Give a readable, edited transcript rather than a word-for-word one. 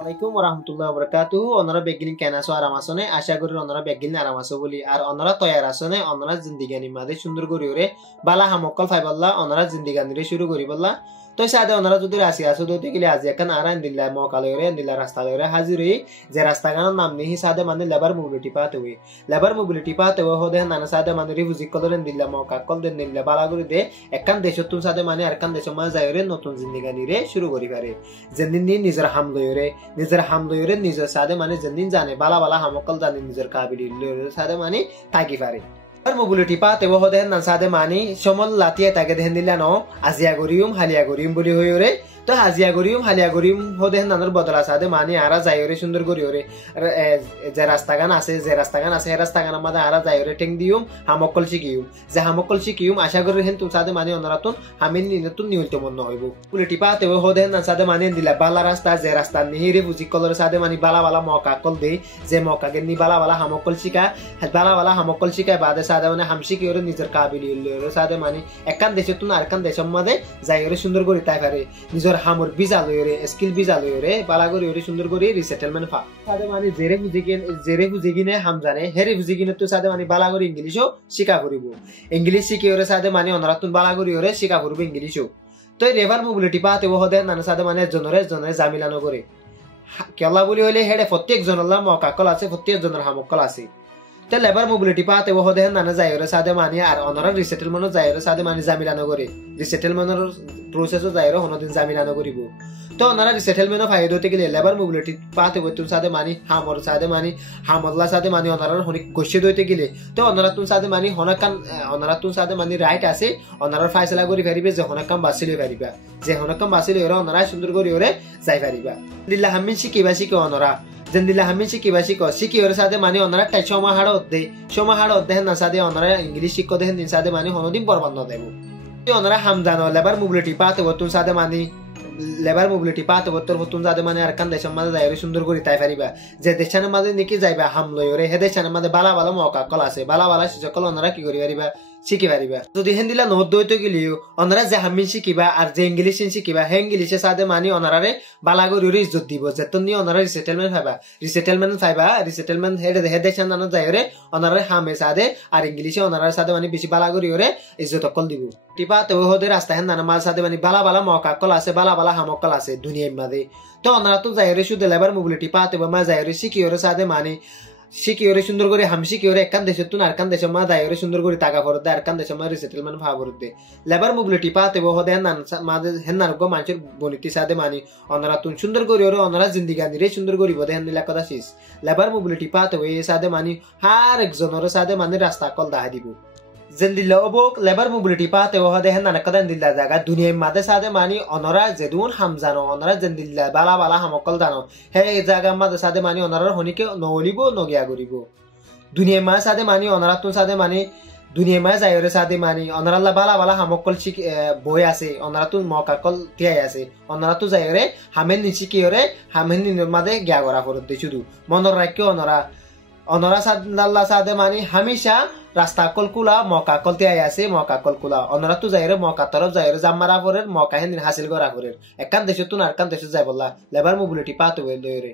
ওয়ালাইকুম ওরহামতুল্লাহ বারাকাতুহু। অনরা বেগিন কেন আছো আরাম আসনে আশা করি অনরা বেগিন আরাম আছো বলি আর অনরা তৈয়ার আসনে অনরা জিন্দিগানি মাঝে সুন্দর করি ওরে বালা হামকল ফাইবাল্লাহ অনরা জিন্দিগানি রে শুরু করি বললা তো সাদে অনরা যদি রাশি আসো দতে গেলে আজি এখন আর দিল্লা মকালে ওরে দিল্লা রাস্তা ওরে হাজির হই যে রাস্তা গান নাম নেই সাদে মানে লেবার মোবিলিটি পাতে হই লেবার মোবিলিটি পাতে হদে নানা সাদে মানে রিফিউজি কলেন দিল্লা মকা কল দেন দিল্লা বালা করে দে একখান দেশ তুম সাদে মানে আরকান দেশ মা যায় ওরে নতুন জিন্দিগানি রে শুরু করি পারে যেদিন দিন নিজের হাম লইরে নিজের হাম লইরে নিজের সাদে মানে যেদিন জানে বালা বালা হামকল জানে নিজের কাবিলি সাদে মানে থাকি পারে মোবিলিটি পাতে হদে না সাদে মানে সমল লাতিয়া তাকে দেন দিলা ন আজিয়া গরিউম হালিয়া গরিউম বলি হই ওরে তো হাজিয়া গরিম হদে নানোর বদলা সাদে মানে আরা যাই ওরে সুন্দর করি ওরে যে রাস্তাগান আছে হে রাস্তাগান আমাদের আরা যাই ওরে টেং দিউম হামকল শিকিউম আশা করি হেন তুম সাদে মানে অনরাতুন হামিন নিনতুন নিউলত মন হইব পুলিটি পাতে হদে না সাদে মানে দিলা বালা রাস্তা যে রাস্তা নিহিরে বুজি কলর সাদে মানে বালা বালা মকা কল দে যে মকা গেনি বালা বালা হামকল শিকা বাদে সাদে মানে হামশি কি ওরে নিজের কাবিলি সাদে মানে একখান দেশে তুন আরকান দেশের মধ্যে যাই ওরে সুন্দর করি তাই পারে নিজের হামর ভিসা লইরে স্কিল ভিসা লইরে বালা করি ওরে সুন্দর করি রিসেটেলমেন্ট ফা সাদে মানে জেরে বুঝি কিনে হাম জানে হেরে বুঝি কিনে তো সাদে মানে বালা করি ইংলিশও শিকা করিব ইংলিশ শিখি ওরে সাদে মানে অনরাতুন বালা করি ওরে শিকা করব ইংলিশও তো রেভার মোবিলিটি পাতে হদে নানা সাদে মানে জনরে জামিলানো করে কেলা বলি হইলে হেডে প্রত্যেক জনের মকাকল আছে প্রত্যেক জনের হামকল আছে তো লেবার মোবিলিটি পাতে হদে নানা যায় ওরে সাদে মানে আর অনরা রিসেটেলমেন্ট যায় ওরে সাদে মানে জামিলানো করে রিসেটেলমেন্টের প্রসেসও যায় ওরে হনদিন জামিলানো করিব তো ওনারা রিসেটেলমেন্ট ফায়দা হতে গেলে লেবার মোবিলিটি পাতে তুন সাদে মানে হামর সাদে মানে হামদলা সাদে মানে ওনারা হনিক গচ্ছিত হইতে গেলে তো ওনারা তুন সাদে মানে হনাকান ওনারা তুন সাদে মানে রাইট আছে ওনারা ফাইসলা করি পারিবে যে হনাকাম বাসিলে পারিবা যে হনাকাম বাসিলে ওরা ওনারা সুন্দর করি ওরে যাই পারিবা দিল্লা হামিন শিকিবা শিকে ওনারা জেন্দিলা হামিন শিকি ওর সাথে মানে ওনারা টাই সমাহাড় অধ্যে না সাথে ওনারা ইংলিশ শিক্ষ দেখেন দিন সাথে মানে হনদিন বরবাদ ন দেব ওনারা হামদানো লেবার মোবিলিটি পাতে তুন সাথে মানে লেবার মোবিলিটি পাতে তোর হতুন যাতে মানে আর কান দেশের মাঝে যাই সুন্দর করি তাই পারিবা যে দেশের মাঝে নাকি যাইবা হাম লই ওরে হে দেশের মাঝে বালা বালা মকাকল আছে বালা বালা সকল ওনারা কি করি পারিবা শিখি পারিবা যদি হেন্দিলা নোট দইতে গেলিও ওনারা যে হামিন শিখিবা আর যে ইংলিশ শিখিবা হে ইংলিশে সাথে মানে ওনারে বালা করি ওরে ইজ্জত দিব যেতন নিয়ে ওনারা রিসেটেলমেন্ট হে দেশের নানো যাই ওরে ওনারে হামে সাথে আর ইংলিশে ওনার সাথে মানে বেশি বালা করি ওরে ইজ্জত অকল দিব টিপা তো হদে রাস্তা হেন নানা মাল সাথে মানে বালা বালা মকাকল আছে বালা বালা হামকল আছে দুনিয়ার মাঝে তো ওনারা তো যাই ওরে শুধু লেবার মোবিলিটি পাতে মা যাই ওরে শিখি ওরে সাথে মানে শিখি ওরে সুন্দর করে হাম শিখি ওরে একখান দেশের তুন আরকান দেশের মা যাই ওরে সুন্দর করে টাকা ফরত দেয় আরকান দেশের মা রিসেটেলমেন্ট ভাব ফরত দেয় লেবার মোবিলিটি পাতে হদে মাঝে হেন নান গো মানুষের বনিতি সাথে মানে ওনারা তুন সুন্দর করে ওরে ওনারা জিন্দিগানি রে সুন্দর করিব দেন দিলা কথা শেষ লেবার মোবিলিটি পাতে ওই সাথে মানে হার একজনের সাথে মানে রাস্তা কল দাহাই দিব জেন্দিল্লা অবক লেবার মোবিলিটি পাতে হদে হেন নানা কথা দিল্লা জায়গা দুনিয়ার মাঝে সাথে মানে ওনারা যেদুন হাম জানো ওনারা জেন্দিল্লা বালা বালা হামকল জানো হে জায়গার মাঝে সাথে মানে ওনারা হনিকে নলিব নগিয়া করিব দুনিয়ার মাঝে সাথে মানে ওনারা তুন সাথে মানে দুনিয়ার মাঝে যাই ওরে সাথে মানে ওনারা বালা বালা হামকল বই আছে ওনারা তুন মকাকল তিয়াই আছে ওনারা তো যাই ওরে হামেন নিশিকি ওরে হামেন নিনের মাঝে গিয়া করা ফরত দে শুধু মনের রাখি ওনারা সাথে মানে হামেশা রাস্তা কলকুলা মকা কলতে আছে মকা কলকুলা ওনারা তো যাইরে মকা তরফ যাইরে জামারা পরের মকা হেন হাসিল করা পরের একখান দেশে তুন আরকান দেশে যাই বললা লেবার মোবিলিটি পাতে লইরে